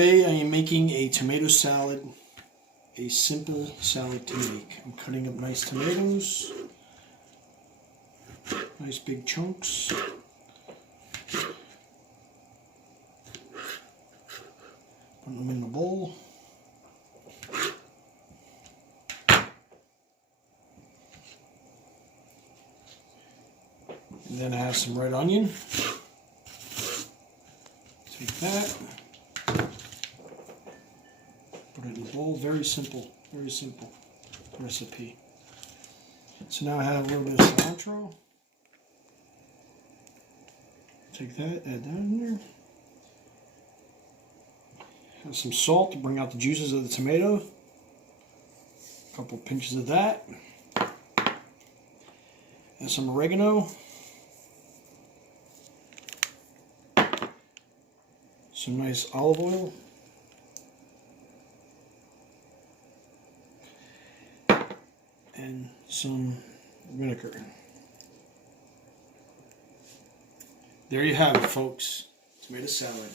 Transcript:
Today I am making a tomato salad, a simple salad to make. I'm cutting up nice tomatoes, nice big chunks. Put them in the bowl. And then I have some red onion. Take that. Put it in the bowl. Very simple recipe. So now I have a little bit of cilantro. Take that, add that in there. Have some salt to bring out the juices of the tomato. A couple pinches of that. And some oregano. Some nice olive oil. And some vinegar. There you have it, folks. Tomato salad.